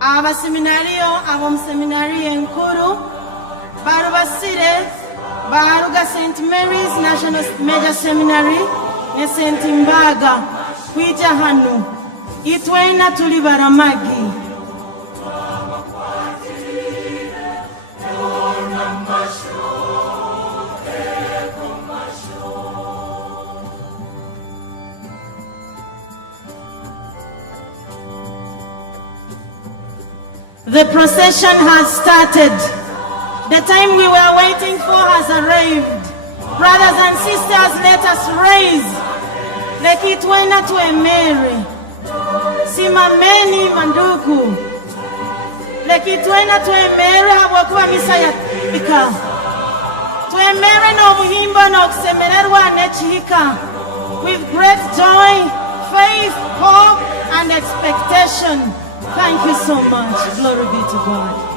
abaseminario ab'omuseminari enkuru barubasire baruga St. Mary's National Major Seminary ne St. Mbaga kwija hano itwena tuli baramagi. The procession has started. The time we were waiting for has arrived. Brothers and sisters, let us raise lekitwena tuemere. Simameni mandugu. Lekitwena tuemere habwakuba misa yafika. Tuemere n'obuhimba n'okusemererwa n'ekihika. With great joy, faith, hope, and expectation. Thank you so much. Glory be to God.